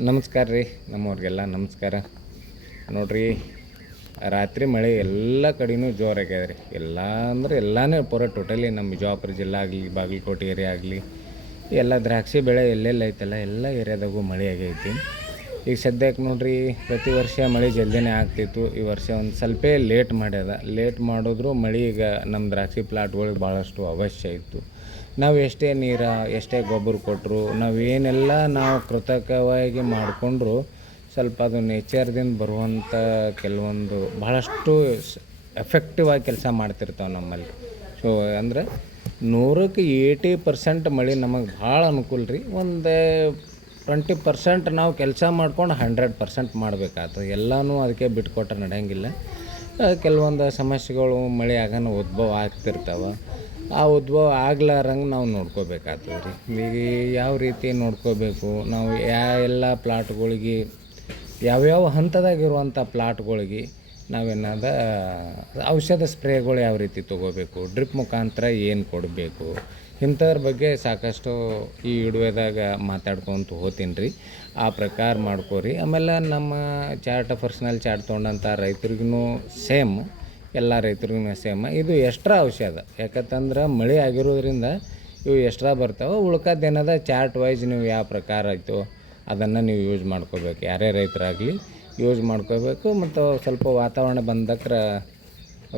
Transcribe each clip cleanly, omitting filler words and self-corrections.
ನಮಸ್ಕಾರ ರೀ. ನಮ್ಮವ್ರಿಗೆಲ್ಲ ನಮಸ್ಕಾರ. ನೋಡಿರಿ, ರಾತ್ರಿ ಮಳೆ ಎಲ್ಲ ಕಡೆನೂ ಜೋರಾಗ್ಯದ ರೀ. ಎಲ್ಲ ಅಂದ್ರೆ ಎಲ್ಲನೇ ಪೂರ ಟೋಟಲಿ ನಮ್ಮ ಬಿಜಾಪುರ ಜಿಲ್ಲೆ ಆಗಲಿ, ಬಾಗಲಕೋಟೆ ಏರಿಯಾ ಆಗಲಿ, ಎಲ್ಲ ದ್ರಾಕ್ಷಿ ಬೆಳೆ ಎಲ್ಲೆಲ್ಲ ಐತಲ್ಲ ಎಲ್ಲ ಏರಿಯಾದಾಗೂ ಮಳೆ ಆಗೈತಿ. ಈಗ ಸದ್ಯಕ್ಕೆ ನೋಡಿರಿ, ಪ್ರತಿ ವರ್ಷ ಮಳೆ ಜಲ್ದಿನೇ ಆಗ್ತಿತ್ತು. ಈ ವರ್ಷ ಒಂದು ಸ್ವಲ್ಪ ಲೇಟ್ ಮಾಡ್ಯದ. ಲೇಟ್ ಮಾಡಿದ್ರು ಮಳೆ ಈಗ ನಮ್ಮ ದ್ರಾಕ್ಷಿ ಪ್ಲಾಟ್ಗಳಿಗೆ ಭಾಳಷ್ಟು ಅವಶ್ಯ ಇತ್ತು. ನಾವು ಎಷ್ಟೇ ನೀರು, ಎಷ್ಟೇ ಗೊಬ್ಬರ ಕೊಟ್ಟರು, ನಾವು ಕೃತಕವಾಗಿ ಮಾಡಿಕೊಂಡ್ರು ಸ್ವಲ್ಪ ಅದು ನೇಚರ್ದಿಂದ ಬರುವಂಥ ಕೆಲವೊಂದು ಭಾಳಷ್ಟು ಎಫೆಕ್ಟಿವ್ ಆಗಿ ಕೆಲಸ ಮಾಡ್ತಿರ್ತಾವೆ ನಮ್ಮಲ್ಲಿ. ಸೊ ಅಂದರೆ 80% ಮಳೆ ನಮಗೆ ಭಾಳ ಅನುಕೂಲ ರೀ. ಒಂದು 20% ನಾವು ಕೆಲಸ ಮಾಡ್ಕೊಂಡು 100% ಮಾಡಬೇಕಾಗ್ತದೆ. ಎಲ್ಲನೂ ಅದಕ್ಕೆ ಬಿಟ್ಕೊಟ್ರೆ ನಡೆಯಂಗಿಲ್ಲ. ಕೆಲವೊಂದು ಸಮಸ್ಯೆಗಳು ಮಳೆ ಆಗಾನ ಉದ್ಭವ ಆಗ್ತಿರ್ತಾವೆ. ಆ ಉದ್ಭವ ಆಗ್ಲಾರಂಗೆ ನಾವು ನೋಡ್ಕೋಬೇಕಾಗ್ತದೆ ರೀ. ಈಗ ಯಾವ ರೀತಿ ನೋಡ್ಕೋಬೇಕು, ನಾವು ಎಲ್ಲ ಪ್ಲಾಟ್ಗಳಿಗೆ ಯಾವ್ಯಾವ ಹಂತದಾಗಿರುವಂಥ ಪ್ಲಾಟ್ಗಳಿಗೆ ನಾವೇನಾದ ಔಷಧ ಸ್ಪ್ರೇಗಳು ಯಾವ ರೀತಿ ತೊಗೋಬೇಕು, ಡ್ರಿಪ್ ಮುಖಾಂತರ ಏನು ಕೊಡಬೇಕು, ಇಂಥದ್ರ ಬಗ್ಗೆ ಸಾಕಷ್ಟು ಈ ವಿಡಿಯೋದಾಗ ಮಾತಾಡ್ಕೊತ ಹೋಗ್ತೀನಿ ರೀ. ಆ ಪ್ರಕಾರ ಮಾಡ್ಕೋರಿ. ಆಮೇಲೆ ನಮ್ಮ ಪರ್ಸ್ನಲ್ ಚಾರ್ಟ್ ತೊಗೊಂಡಂಥ ರೈತರಿಗೂ ಸೇಮ್, ಎಲ್ಲ ರೈತರಿಗೂ ಸೇಮ್. ಇದು ಎಕ್ಸ್ಟ್ರಾ ಔಷಧ, ಯಾಕಂತಂದ್ರೆ ಮಳೆ ಆಗಿರೋದ್ರಿಂದ ಇವು ಎಕ್ಸ್ಟ್ರಾ ಬರ್ತಾವೆ. ಉಳ್ಕದ್ದೇನದ ಚಾರ್ಟ್ ವೈಸ್ ನೀವು ಯಾವ ಪ್ರಕಾರ ಆಯಿತು ಅದನ್ನು ನೀವು ಯೂಸ್ ಮಾಡ್ಕೋಬೇಕು. ಯಾರೇ ರೈತರಾಗಲಿ ಯೂಸ್ ಮಾಡ್ಕೋಬೇಕು. ಮತ್ತು ಸ್ವಲ್ಪ ವಾತಾವರಣ ಬಂದಕ್ರೆ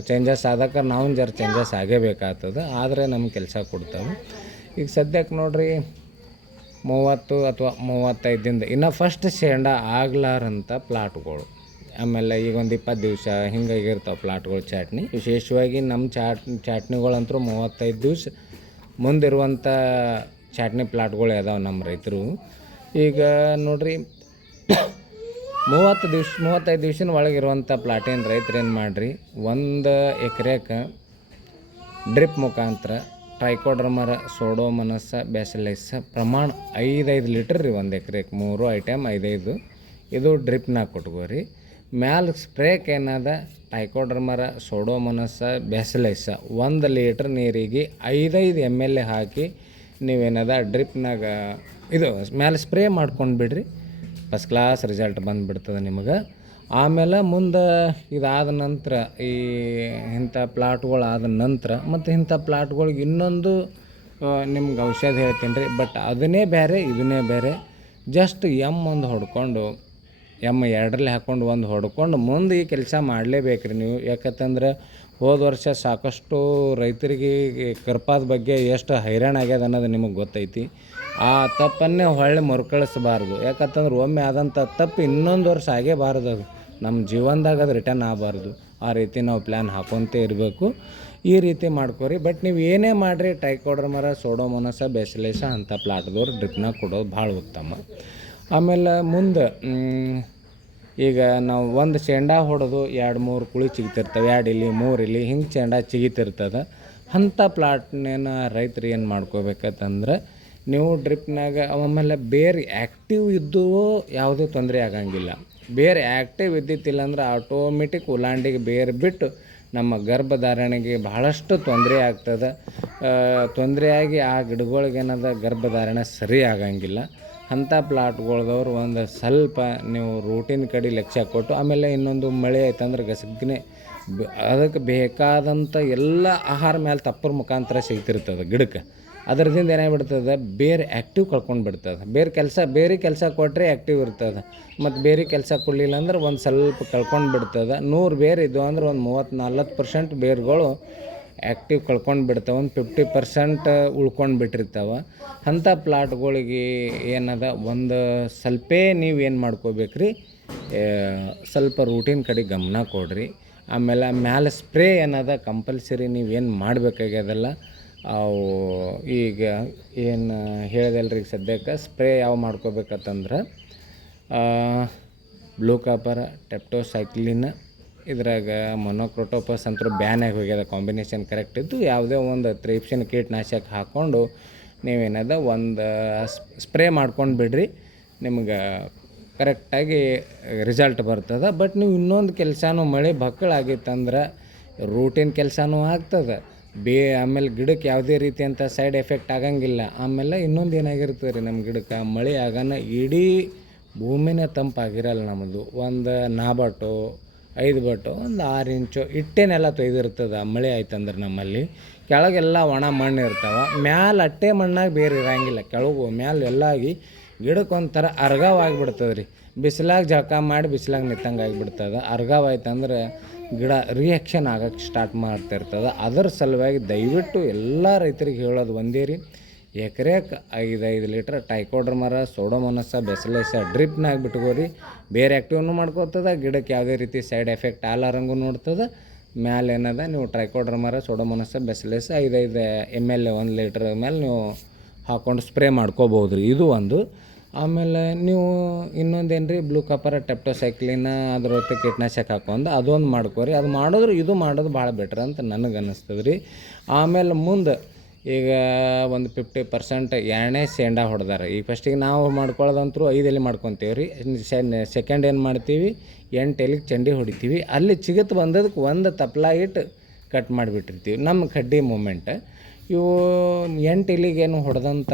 ಚೇಂಜಸ್ ಆದಕ್ಕೆ ನಾವು ಜರ ಚೇಂಜಸ್ ಆಗೇಬೇಕಾಗ್ತದೆ. ಆದರೆ ನಮ್ಗೆ ಕೆಲಸ ಕೊಡ್ತಾವೆ. ಈಗ ಸದ್ಯಕ್ಕೆ ನೋಡಿರಿ, 30 ಅಥವಾ 35 ದಿನದ ಇನ್ನು ಫಸ್ಟ್ ಶೇಂಡ ಆಗ್ಲಾರಂಥ ಪ್ಲಾಟ್ಗಳು, ಆಮೇಲೆ ಈಗ ಒಂದು 20 ದಿವಸ ಹಿಂಗಾಗಿರ್ತಾವೆ ಪ್ಲಾಟ್ಗಳು ಚಾಟ್ನಿ. ವಿಶೇಷವಾಗಿ ನಮ್ಮ ಚಾಟ್ನಿಗಳಂತೂ 35 ದಿವಸ ಮುಂದಿರುವಂಥ ಚಾಟ್ನಿ ಪ್ಲಾಟ್ಗಳು ಇದಾವೆ ನಮ್ಮ ರೈತರು. ಈಗ ನೋಡಿರಿ, 35 ದಿವ್ಸದ ಒಳಗಿರುವಂಥ ಪ್ಲಾಟಿನ ರೈತರು ಏನು ಮಾಡಿರಿ, 1 ಎಕರೆಗೆ ಡ್ರಿಪ್ ಮುಖಾಂತರ ಟ್ರೈಕೋಡರ್ಮರ, ಸೋಡೋಮನಸ, ಬ್ಯಾಸಿಲೈಸ ಪ್ರಮಾಣ 5 ಲೀಟರ್ ರೀ. 1 ಎಕರೆಗೆ 3 ಐಟಮ್ 5 ಇದು ಡ್ರಿಪ್ನಾಗ ಕೊಟ್ಕೋರಿ. ಮ್ಯಾಲೆ ಸ್ಪ್ರೇಕ್ ಏನದ ಟ್ರೈಕೋಡರ್ಮರ, ಸೋಡೋಮನಸ, ಬ್ಯಾಸಿಲೈಸ 1 ಲೀಟ್ರ್ ನೀರಿಗೆ 5 ml ಹಾಕಿ ನೀವೇನದ ಡ್ರಿಪ್ನಾಗ ಇದು ಮ್ಯಾಲೆ ಸ್ಪ್ರೇ ಮಾಡ್ಕೊಂಡು ಬಿಡ್ರಿ. ಫಸ್ಟ್ ಕ್ಲಾಸ್ ರಿಸಲ್ಟ್ ಬಂದುಬಿಡ್ತದೆ ನಿಮಗೆ. ಆಮೇಲೆ ಮುಂದೆ ಇದಾದ ನಂತರ ಈ ಇಂಥ ಪ್ಲಾಟ್ಗಳಾದ ನಂತರ ಮತ್ತು ಇಂಥ ಪ್ಲಾಟ್ಗಳಿಗೆ ಇನ್ನೊಂದು ನಿಮ್ಗೆ ಔಷಧ ಹೇಳ್ತೀನಿ ರೀ. ಬಟ್ ಅದನ್ನೇ ಬೇರೆ ಇದನ್ನೇ ಬೇರೆ. ಜಸ್ಟ್ ಒಂದು ಹೊಡ್ಕೊಂಡು ಎರಡರಲ್ಲಿ ಹಾಕ್ಕೊಂಡು ಒಂದು ಹೊಡ್ಕೊಂಡು ಮುಂದೆ ಈ ಕೆಲಸ ಮಾಡಲೇಬೇಕು ರೀ ನೀವು. ಯಾಕಂತಂದ್ರೆ ಹೋದ ವರ್ಷ ಸಾಕಷ್ಟು ರೈತರಿಗೆ ಕರ್ಪಾದ ಬಗ್ಗೆ ಎಷ್ಟು ಹೈರಾಣ ಆಗ್ಯದ ಅನ್ನೋದು ನಿಮಗೆ ಗೊತ್ತೈತಿ. ಆ ತಪ್ಪನ್ನೇ ಹೊಳ್ಳಿ ಮರುಕಳಿಸ್ಬಾರ್ದು. ಯಾಕಂತಂದ್ರೆ ಒಮ್ಮೆ ಆದಂಥ ತಪ್ಪು ಇನ್ನೊಂದು ವರ್ಷ ಆಗೇಬಾರ್ದು. ಅದು ನಮ್ಮ ಜೀವನದಾಗ ಅದು ರಿಟರ್ನ್ ಆಗಬಾರ್ದು. ಆ ರೀತಿ ನಾವು ಪ್ಲ್ಯಾನ್ ಹಾಕೊತೇ ಇರಬೇಕು. ಈ ರೀತಿ ಮಾಡ್ಕೊರಿ. ಬಟ್ ನೀವು ಏನೇ ಮಾಡಿರಿ, ಟ್ರೈಕೋಡರ್ಮರ, ಸೋಡೋಮೋನಸ, ಬ್ಯಾಸಿಲೈಸ ಅಂಥ ಪ್ಲಾಟ್ದವ್ರು ಡ್ರಿಪ್ನಾಗ ಕೊಡೋದು ಭಾಳ ಉತ್ತಮ. ಆಮೇಲೆ ಮುಂದೆ ಈಗ ನಾವು ಒಂದು ಶೇಂಡ ಹೊಡೆದು 2-3 ಕುಳಿ ಚಿಗಿತಿರ್ತವೆ, 2 ಇಲಿ 3 ಇಲಿ ಹಿಂಗೆ ಶೇಂಡ ಚಿಗಿತಿರ್ತದೆ. ಅಂಥ ಪ್ಲಾಟ್ನೇನ ರೈತರು ಏನು ಮಾಡ್ಕೋಬೇಕಂತಂದ್ರೆ, ನೀವು ಡ್ರಿಪ್ನಾಗ ಆಮೇಲೆ ಬೇರೆ ಆ್ಯಕ್ಟಿವ್ ಇದ್ದೂ ಯಾವುದೇ ತೊಂದರೆ ಆಗಂಗಿಲ್ಲ. ಬೇರೆ ಆ್ಯಕ್ಟಿವ್ ಇದ್ದಿತ್ತಿಲ್ಲ ಅಂದ್ರೆ ಆಟೋಮೆಟಿಕ್ ಉಲಾಂಡಿಗೆ ಬೇರೆ ಬಿಟ್ಟು ನಮ್ಮ ಗರ್ಭಧಾರಣೆಗೆ ಭಾಳಷ್ಟು ತೊಂದರೆ ಆಗ್ತದೆ. ತೊಂದರೆಯಾಗಿ ಆ ಗಿಡಗಳಿಗೇನದ ಗರ್ಭಧಾರಣೆ ಸರಿ ಆಗಂಗಿಲ್ಲ. ಅಂಥ ಪ್ಲಾಟ್ಗಳ್ದವ್ರು ಒಂದು ಸ್ವಲ್ಪ ನೀವು ರೂಟಿನ ಕಡೆ ಲಕ್ಷ್ಯ ಕೊಟ್ಟು, ಆಮೇಲೆ ಇನ್ನೊಂದು ಮಳೆ ಆಯ್ತಂದ್ರೆ ಗಸಗ್ನೆ ಅದಕ್ಕೆ ಬೇಕಾದಂಥ ಎಲ್ಲ ಆಹಾರ ಮೇಲೆ ತಪ್ಪರ ಮುಖಾಂತರ ಸಿಗ್ತಿರ್ತದೆ ಗಿಡಕ್ಕೆ. ಅದರದಿಂದ ಏನಾಗ್ಬಿಡ್ತದೆ, ಬೇರೆ ಆ್ಯಕ್ಟಿವ್ ಕಳ್ಕೊಂಡು ಬಿಡ್ತದೆ. ಬೇರೆ ಕೆಲಸ ಕೊಟ್ಟರೆ ಆ್ಯಕ್ಟಿವ್ ಇರ್ತದೆ. ಮತ್ತು ಬೇರೆ ಕೆಲಸ ಕೊಡಲಿಲ್ಲ ಅಂದ್ರೆ ಒಂದು ಸ್ವಲ್ಪ ಕಳ್ಕೊಂಡು ಬಿಡ್ತದೆ. 100 ಬೇರು ಇದ್ದವು ಅಂದ್ರೆ ಒಂದು 30-40% ಬೇರುಗಳು ಆ್ಯಕ್ಟಿವ್ ಕಳ್ಕೊಂಡು ಬಿಡ್ತಾವೆ. ಒಂದು 50% ಉಳ್ಕೊಂಡು ಬಿಟ್ಟಿರ್ತಾವೆ. ಅಂಥ ಪ್ಲಾಟ್ಗಳಿಗೆ ಏನದ ಒಂದು ಸ್ವಲ್ಪ ನೀವೇನು ಮಾಡ್ಕೋಬೇಕು ರೀ, ಸ್ವಲ್ಪ ರೂಟಿನ್ ಕಡೆ ಗಮನ ಕೊಡ್ರಿ. ಆಮೇಲೆ ಮ್ಯಾಲೆ ಸ್ಪ್ರೇ ಏನದ ಕಂಪಲ್ಸರಿ ನೀವೇನು ಮಾಡಬೇಕಾಗ್ಯದಲ್ಲ. ಅವು ಈಗ ಏನು ಹೇಳಿದೆಲ್ರಿ, ಈಗ ಸದ್ಯಕ್ಕೆ ಸ್ಪ್ರೇ ಯಾವ ಮಾಡ್ಕೋಬೇಕಂತಂದ್ರೆ ಬ್ಲೂ ಕಾಪರ್, ಟೆಪ್ಟೋಸೈಕ್ಲಿನ್, ಇದ್ರಾಗ ಮೊನೊಕ್ರೋಟೋಪಸ್ ಅಂತೂ ಬ್ಯಾನ್ ಆಗಿ ಹೋಗ್ಯದ. ಕಾಂಬಿನೇಷನ್ ಕರೆಕ್ಟ್ ಇದ್ದು ಯಾವುದೇ ಒಂದು ತ್ರಿಪ್ಸಿನ್ ಕೀಟನಾಶಕ ಹಾಕ್ಕೊಂಡು ನೀವೇನದ ಒಂದು ಸ್ಪ್ರೇ ಮಾಡ್ಕೊಂಡು ಬಿಡ್ರಿ. ನಿಮ್ಗೆ ಕರೆಕ್ಟಾಗಿ ರಿಸಲ್ಟ್ ಬರ್ತದೆ. ಬಟ್ ನೀವು ಇನ್ನೊಂದು ಕೆಲಸನೂ ಮಳೆ ಬಕ್ಕಳಾಗಿತ್ತಂದ್ರೆ ರೂಟಿನ್ ಕೆಲಸನೂ ಆಗ್ತದೆ. ಆಮೇಲೆ ಗಿಡಕ್ಕೆ ಯಾವುದೇ ರೀತಿಯಂಥ ಸೈಡ್ ಎಫೆಕ್ಟ್ ಆಗಂಗಿಲ್ಲ. ಆಮೇಲೆ ಇನ್ನೊಂದು ಏನಾಗಿರ್ತದೆ ರೀ, ನಮ್ಮ ಗಿಡಕ್ಕೆ ಮಳೆ ಆಗಾನ ಇಡೀ ಭೂಮಿನೇ ತಂಪಾಗಿರಲ್ಲ ನಮ್ಮದು. ಒಂದು 4 ಬಟ್ಟು 5 ಬಟ್ಟು ಒಂದು 6 ಇಂಚು ಇಟ್ಟೇನೆಲ್ಲ ತೊಯ್ದಿರ್ತದೆ ಮಳೆ ಆಯ್ತಂದ್ರೆ ನಮ್ಮಲ್ಲಿ. ಕೆಳಗೆಲ್ಲ ಒಣ ಮಣ್ಣು ಇರ್ತಾವೆ, ಮ್ಯಾಲೆ ಅಟ್ಟೆ ಮಣ್ಣಾಗ ಬೇರೆ ಇರೋಂಗಿಲ್ಲ. ಕೆಳಗು ಮ್ಯಾಲೆ ಎಲ್ಲ ಆಗಿ ಗಿಡಕ್ಕೊಂಥರ ಅರ್ಗಾವಾಗಿಬಿಡ್ತದೆ ರೀ. ಬಿಸಿಲಾಗ ಜಳಕ ಮಾಡಿ ಬಿಸಿಲಾಗ ನಿಂತಂಗೆ ಆಗಿಬಿಡ್ತದೆ. ಅರ್ಗಾವಾಯ್ತಂದ್ರೆ ಗಿಡ ರಿಯಾಕ್ಷನ್ ಆಗಕ್ಕೆ ಸ್ಟಾರ್ಟ್ ಮಾಡ್ತಿರ್ತದೆ. ಅದರ ಸಲುವಾಗಿ ದಯವಿಟ್ಟು ಎಲ್ಲ ರೈತರಿಗೆ ಹೇಳೋದು ಒಂದೇ ರೀ, ಎಕರೆಗೆ 5 ಲೀಟ್ರ್ ಟ್ರೈಕೋಡರ್ಮ ಸೂಡೋಮೋನಾಸ್ ಬ್ಯಾಸಿಲಸ್ ಡ್ರಿಪ್ನಾಗ ಬಿಟ್ಕೋರಿ. ಬೇರೆ ಆ್ಯಕ್ಟಿವ್ನು ಮಾಡ್ಕೋತದ, ಗಿಡಕ್ಕೆ ಯಾವುದೇ ರೀತಿ ಸೈಡ್ ಎಫೆಕ್ಟ್ ಆಲಾರಂಗೂ ನೋಡ್ತದೆ. ಮ್ಯಾಲೆ ಏನದ ನೀವು Trichoderma Pseudomonas bacillus 5 ml 1 litre ಮೇಲೆ ನೀವು ಹಾಕ್ಕೊಂಡು ಸ್ಪ್ರೇ ಮಾಡ್ಕೋಬೋದು ರೀ. ಇದು ಒಂದು. ಆಮೇಲೆ ನೀವು ಇನ್ನೊಂದೇನು ರೀ, ಬ್ಲೂ ಕಾಪರ್ ಟೆಪ್ಟೋಸೈಕ್ಲಿನ ಅದ್ರ ಜೊತೆ ಕೀಟನಾಶಕ ಹಾಕೊಂಡು ಅದೊಂದು ಮಾಡ್ಕೋರಿ. ಅದು ಮಾಡಿದ್ರೆ ಇದು ಮಾಡೋದು ಭಾಳ ಬೆಟ್ರ್ ಅಂತ ನನಗೆ ಅನ್ನಿಸ್ತದೆ ರೀ. ಆಮೇಲೆ ಮುಂದೆ ಈಗ ಒಂದು 50% ಎಣ್ಣೆ ಶೇಂಡ ಹೊಡೆದಾರೆ. ಈಗ ಫಸ್ಟಿಗೆ ನಾವು ಮಾಡ್ಕೊಳ್ಳೋದಂತರೂ 5 ಎಲೆ ಮಾಡ್ಕೊತೀವಿ ರೀ. ಸೆಕೆಂಡ್ ಏನು ಮಾಡ್ತೀವಿ, 8 ಎಲೆಗೆ ಚಂಡಿ ಹೊಡಿತೀವಿ. ಅಲ್ಲಿ ಚಿಗತ್ತು ಬಂದದಕ್ಕೆ ಒಂದು ತಪ್ಲ ಇಟ್ಟು ಕಟ್ ಮಾಡಿಬಿಟ್ಟಿರ್ತೀವಿ. ನಮ್ಮ ಕಡ್ಡಿ ಮೂಮೆಂಟ್ ಇವು 8 ಎಲೆಗೇನು ಹೊಡೆದಂಥ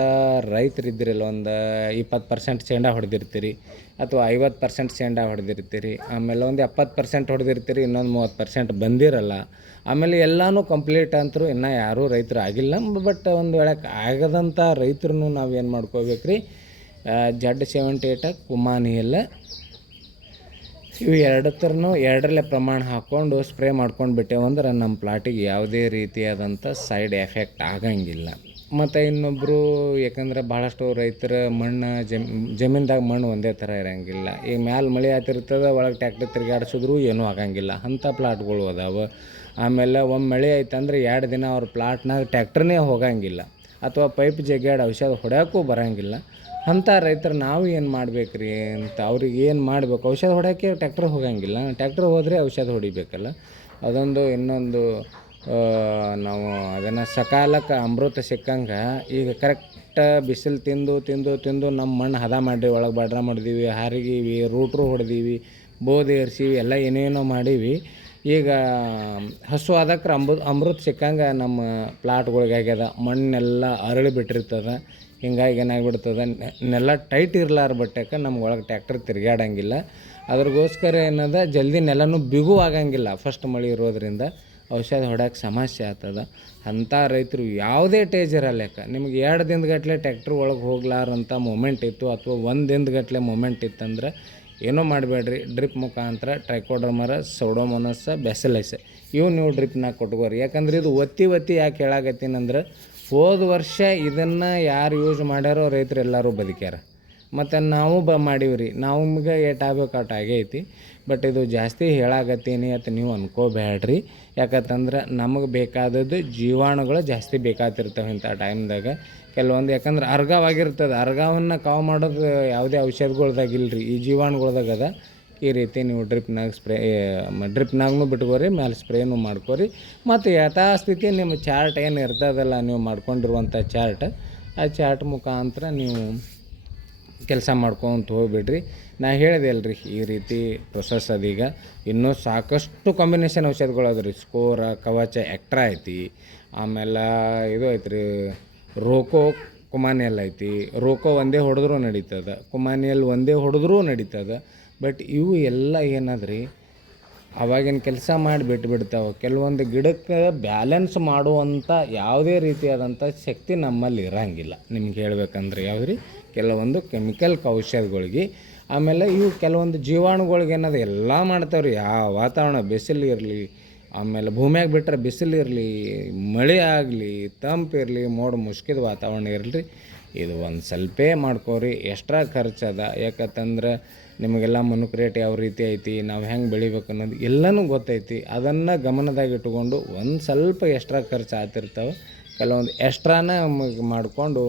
ರೈತರಿದ್ದಿರಲ್ಲ, ಒಂದು 20% ಶೇಂಡ ಹೊಡೆದಿರ್ತೀರಿ ಅಥವಾ 50% ಶೇಂಡ ಹೊಡೆದಿರ್ತೀರಿ. ಆಮೇಲೆ ಒಂದು 70% ಹೊಡೆದಿರ್ತೀರಿ, ಇನ್ನೊಂದು 30% ಬಂದಿರಲ್ಲ. ಆಮೇಲೆ ಎಲ್ಲನೂ ಕಂಪ್ಲೀಟ್ ಅಂತರೂ ಇನ್ನೂ ಯಾರೂ ರೈತರು ಆಗಿಲ್ಲ. ಬಟ್ ಒಂದು ವೇಳೆ ಆಗದಂಥ ರೈತರು ನಾವೇನು ಮಾಡ್ಕೋಬೇಕು ರೀ, Z78 ಕುಮಾನಿಯಲ್ಲ ಇವು ಎರಡರಲ್ಲೇ ಪ್ರಮಾಣ ಹಾಕ್ಕೊಂಡು ಸ್ಪ್ರೇ ಮಾಡ್ಕೊಂಡು ಬಿಟ್ಟೇವಂದ್ರೆ ನಮ್ಮ ಪ್ಲಾಟಿಗೆ ಯಾವುದೇ ರೀತಿಯಾದಂಥ ಸೈಡ್ ಎಫೆಕ್ಟ್ ಆಗಂಗಿಲ್ಲ. ಮತ್ತು ಇನ್ನೊಬ್ಬರು, ಯಾಕಂದ್ರೆ ಭಾಳಷ್ಟು ರೈತರ ಮಣ್ಣು ಜಮೀನ್ದಾಗ ಮಣ್ಣು ಒಂದೇ ಥರ ಇರೋಂಗಿಲ್ಲ. ಈಗ ಮ್ಯಾಲೆ ಮಳೆ ಆಗ್ತಿರ್ತದೆ, ಒಳಗೆ ಟ್ಯಾಕ್ಟರ್ ತಿರುಗಾಡಿಸಿದ್ರು ಏನೂ ಆಗಂಗಿಲ್ಲ, ಅಂಥ ಪ್ಲಾಟ್ಗಳು ಅದಾವೆ. ಆಮೇಲೆ ಒಮ್ಮೆ ಮಳೆ ಆಯ್ತಂದ್ರೆ 2 ದಿನ ಅವ್ರ ಪ್ಲಾಟ್ನಾಗ ಟ್ಯಾಕ್ಟ್ರನೇ ಹೋಗಂಗಿಲ್ಲ, ಅಥವಾ ಪೈಪ್ ಜಗ್ಗಾಡಿ ಔಷಧ ಹೊಡ್ಯೋಕ್ಕೂ ಬರೋಂಗಿಲ್ಲ. ಅಂಥ ರೈತರು ನಾವು ಏನು ಮಾಡ್ಬೇಕು ರೀ ಅಂತ, ಅವ್ರಿಗೆ ಏನು ಮಾಡಬೇಕು, ಔಷಧ ಹೊಡ್ಯೋಕ್ಕೆ ಟ್ಯಾಕ್ಟ್ರ್ ಹೋಗಂಗಿಲ್ಲ, ಟ್ಯಾಕ್ಟ್ರ್ ಹೋದರೆ ಔಷಧ ಹೊಡಿಬೇಕಲ್ಲ. ಅದೊಂದು. ಇನ್ನೊಂದು, ನಾವು ಅದನ್ನು ಸಕಾಲಕ್ಕೆ ಅಮೃತ ಸಿಕ್ಕಂಗೆ ಈಗ ಕರೆಕ್ಟ್ ಬಿಸಿಲು ತಿಂದು ನಮ್ಮ ಮಣ್ಣು ಹದ ಮಾಡಿರಿ, ಒಳಗೆ ಬಾಡ್ರ ಮಾಡಿದೀವಿ, ಹಾರಿಗೀವಿ, ರೂಟ್ರು ಹೊಡೆದೀವಿ, ಬೋಧಿ ಏರ್ಸೀವಿ, ಎಲ್ಲ ಏನೇನೋ ಮಾಡೀವಿ. ಈಗ ಹಸು ಅದಕ್ಕೆ ಅಮೃತ ಸಿಕ್ಕಂಗೆ ನಮ್ಮ ಪ್ಲಾಟ್ಗಳಿಗೆ ಆಗ್ಯದ. ಮಣ್ಣೆಲ್ಲ ಅರಳಿ ಬಿಟ್ಟಿರ್ತದೆ. ಹಿಂಗಾಗಿ ಏನಾಗ್ಬಿಡ್ತದೆ, ನೆಲ ಟೈಟ್ ಇರಲಾರ ಬಟ್ಟಕ್ಕೆ ನಮ್ಗೆ ಒಳಗೆ ಟ್ಯಾಕ್ಟರ್ ತಿರುಗಾಡಂಗಿಲ್ಲ. ಅದ್ರಗೋಸ್ಕರ ಏನದ, ಜಲ್ದಿ ನೆಲನೂ ಬಿಗು ಆಗಂಗಿಲ್ಲ ಫಸ್ಟ್ ಮಳೆ ಇರೋದ್ರಿಂದ. ಔಷಧ ಹೊಡ್ಯೋಕೆ ಸಮಸ್ಯೆ ಆಗ್ತದೆ. ಅಂಥ ರೈತರು ಯಾವುದೇ ಟೇಜ್ ಇರಲ್ಲೇಕ, ನಿಮ್ಗೆ 2 ದಿನಗಟ್ಟಲೆ ಟ್ಯಾಕ್ಟ್ರ್ ಒಳಗೆ ಹೋಗ್ಲಾರಂಥ ಮೂಮೆಂಟ್ ಇತ್ತು, ಅಥವಾ 1 ದಿನಗಟ್ಟಲೆ ಮೂಮೆಂಟ್ ಇತ್ತಂದ್ರೆ ಏನೂ ಮಾಡಬೇಡ್ರಿ. ಡ್ರಿಪ್ ಮುಖಾಂತರ ಟ್ರೈಕೋಡರ್ಮ ಸೂಡೋಮೋನಾಸ್ ಬ್ಯಾಸಿಲಸ್ ಇವು ನೀವು ಡ್ರಿಪ್ನಾಗ ಕೊಟ್ಕೋರಿ. ಯಾಕಂದ್ರೆ ಇದು ಒತ್ತಿ ಯಾಕೆ ಹೇಳಾಕತ್ತೀನಂದ್ರೆ, ಹೋದ ವರ್ಷ ಇದನ್ನು ಯಾರು ಯೂಸ್ ಮಾಡ್ಯಾರೋ ರೈತರು ಎಲ್ಲರೂ ಬದುಕ್ಯಾರ. ಮತ್ತು ನಾವು ಮಾಡೀವಿ ರೀ, ನಮ್ಗೆ ಏಟಾಗಬೇಕು ಅಟ್ ಆಗೇ ಐತಿ. ಬಟ್ ಇದು ಜಾಸ್ತಿ ಹೇಳಾಕತ್ತೀನಿ ಅಂತ ನೀವು ಅನ್ಕೋಬೇಡ್ರಿ. ಯಾಕಂತಂದ್ರೆ ನಮಗೆ ಬೇಕಾದದ್ದು ಜೀವಾಣುಗಳು ಜಾಸ್ತಿ ಬೇಕಾಗ್ತಿರ್ತವೆ ಇಂಥ ಟೈಮ್ದಾಗ ಕೆಲವೊಂದು. ಯಾಕಂದ್ರೆ ಅರ್ಗಾವಾಗಿರ್ತದೆ, ಅರ್ಗಾವನ್ನು ಕಾವು ಮಾಡೋದು ಯಾವುದೇ ಔಷಧಗಳ್ದಾಗಿಲ್ಲ ರೀ, ಈ ಜೀವಾಣುಗಳ್ದಾಗ ಅದ. ಈ ರೀತಿ ನೀವು ಡ್ರಿಪ್ನಾಗೂ ಬಿಟ್ಕೋರಿ, ಮೇಲೆ ಸ್ಪ್ರೇನೂ ಮಾಡ್ಕೋರಿ. ಮತ್ತು ಯಥಾಸ್ಥಿತಿ ನಿಮ್ಮ ಚಾರ್ಟ್ ಏನು ಇರ್ತದಲ್ಲ, ನೀವು ಮಾಡ್ಕೊಂಡಿರುವಂಥ ಚಾರ್ಟ್, ಆ ಚಾರ್ಟ್ ಮುಖಾಂತರ ನೀವು ಕೆಲಸ ಮಾಡ್ಕೊತ ಹೋಗ್ಬಿಡ್ರಿ. ನಾ ಹೇಳಿದೆ ಅಲ್ರಿ, ಈ ರೀತಿ ಪ್ರೊಸೆಸ್ ಅದೀಗ. ಇನ್ನೂ ಸಾಕಷ್ಟು ಕಾಂಬಿನೇಷನ್ ಔಷಧಗಳು ಅದ ರೀ. ಸ್ಕೋರ, ಕವಚ, ಎಕ್ಟ್ರಾ ಐತಿ. ಆಮೇಲೆ ಇದು ಐತೆ ರೀ, ರೋಕೋ ಕುಮಾನಿಯಲ್ ಐತಿ. ರೋಕೋ ಒಂದೇ ಹೊಡೆದ್ರೂ ನಡೀತದೆ, ಕುಮಾನಿಯಲ್ ಒಂದೇ ಹೊಡೆದ್ರೂ ನಡೀತದೆ. ಬಟ್ ಇವು ಎಲ್ಲ ಏನದ್ರಿ, ಅವಾಗಿನ ಕೆಲಸ ಮಾಡಿ ಬಿಟ್ಬಿಡ್ತಾವೆ. ಕೆಲವೊಂದು ಗಿಡಕ್ಕೆ ಬ್ಯಾಲೆನ್ಸ್ ಮಾಡುವಂಥ ಯಾವುದೇ ರೀತಿಯಾದಂಥ ಶಕ್ತಿ ನಮ್ಮಲ್ಲಿ ಇರೋಂಗಿಲ್ಲ. ನಿಮ್ಗೆ ಹೇಳ್ಬೇಕಂದ್ರೆ ಯಾವ್ದು ರೀ, ಕೆಲವೊಂದು ಕೆಮಿಕಲ್ ಔಷಧಗಳಿಗೆ. ಆಮೇಲೆ ಇವು ಕೆಲವೊಂದು ಜೀವಾಣುಗಳಿಗೆ ಏನದು ಎಲ್ಲ ಮಾಡ್ತಾವೆ ರೀ. ಯಾವ ವಾತಾವರಣ ಬಿಸಿಲು ಇರಲಿ, ಆಮೇಲೆ ಭೂಮಿಯಾಗ ಬಿಟ್ಟರೆ ಬಿಸಿಲು ಇರಲಿ, ಮಳೆ ಆಗಲಿ, ತಂಪಿರಲಿ, ಮೋಡ ಮುಸ್ಕಿದ ವಾತಾವರಣ ಇರಲಿ, ಇದು ಒಂದು ಸ್ವಲ್ಪೇ ಮಾಡ್ಕೋರಿ. ಎಕ್ಸ್ಟ್ರಾ ಖರ್ಚದ. ಯಾಕಂತಂದ್ರೆ ನಿಮಗೆಲ್ಲ ಮನುಕ್ ರೇಟ್ ಯಾವ ರೀತಿ ಐತಿ, ನಾವು ಹೆಂಗೆ ಬೆಳಿಬೇಕು ಅನ್ನೋದು ಎಲ್ಲನೂ ಗೊತ್ತೈತಿ. ಅದನ್ನು ಗಮನದಾಗ ಇಟ್ಕೊಂಡು ಒಂದು ಸ್ವಲ್ಪ ಎಕ್ಸ್ಟ್ರಾ ಖರ್ಚು ಆಗ್ತಿರ್ತವೆ. ಕೆಲವೊಂದು ಎಕ್ಸ್ಟ್ರಾನ ಮಾಡಿಕೊಂಡು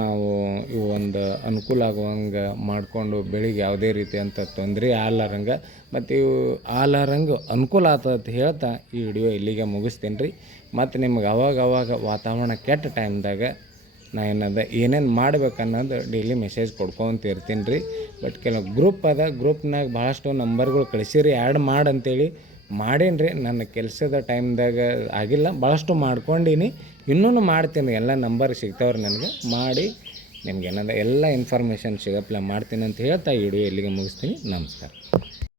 ನಾವು ಇವು ಒಂದು ಅನುಕೂಲ ಆಗುವಂಗೆ ಮಾಡಿಕೊಂಡು ಬೆಳಿಗ್ಗೆ ಯಾವುದೇ ರೀತಿ ಅಂತ ತೊಂದರೆ ಆಗ್ಲಾರಂಗೆ ಮತ್ತು ಇವು ಆಗ್ಲಾರಂಗೆ ಅನುಕೂಲ ಆಗ್ತದೆ ಹೇಳ್ತಾ ಈ ವಿಡಿಯೋ ಇಲ್ಲಿಗೆ ಮುಗಿಸ್ತೀನಿ ರೀ. ಮತ್ತು ನಿಮ್ಗೆ ಅವಾಗ ವಾತಾವರಣ ಕೆಟ್ಟ ಟೈಮ್ದಾಗ ನಾ ಏನೇನು ಮಾಡ್ಬೇಕು ಅನ್ನೋದು ಡೈಲಿ ಮೆಸೇಜ್ ಕೊಡ್ಕೊತ ಇರ್ತೀನಿ ರೀ. ಬಟ್ ಕೆಲವು ಗ್ರೂಪ್ ಅದ, ಗ್ರೂಪ್ನಾಗ ಭಾಳಷ್ಟು ನಂಬರ್ಗಳು ಕಳಿಸಿರಿ, ಆ್ಯಡ್ ಅಂತೇಳಿ ಮಾಡೀನಿ ರೀ. ನನ್ನ ಕೆಲಸದ ಟೈಮ್ದಾಗ ಆಗಿಲ್ಲ, ಭಾಳಷ್ಟು ಮಾಡ್ಕೊಂಡೀನಿ, ಇನ್ನೂ ಮಾಡ್ತೀನಿ. ಎಲ್ಲ ನಂಬರ್ ಸಿಗ್ತಾವ್ರಿ ನನಗೆ. ಮಾಡಿ ನಿಮ್ಗೆ ಏನಾದ್ರು ಎಲ್ಲ ಇನ್ಫಾರ್ಮೇಷನ್ ಸಿಗಪ್ಲೆ ಮಾಡ್ತೀನಿ ಅಂತ ಹೇಳ್ತಾ ಈ ವಿಡಿಯೋ ಇಲ್ಲಿಗೆ ಮುಗಿಸ್ತೀನಿ. ನಮಸ್ಕಾರ.